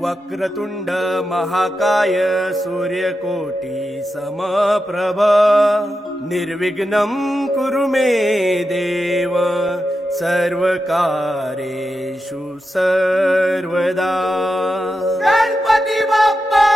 वक्रतुंड महाकाय सूर्यकोटि समप्रभ निर्विघ्नं कुरु मे देव सर्वकार्येषु सर्वदा। गणपती बाप्पा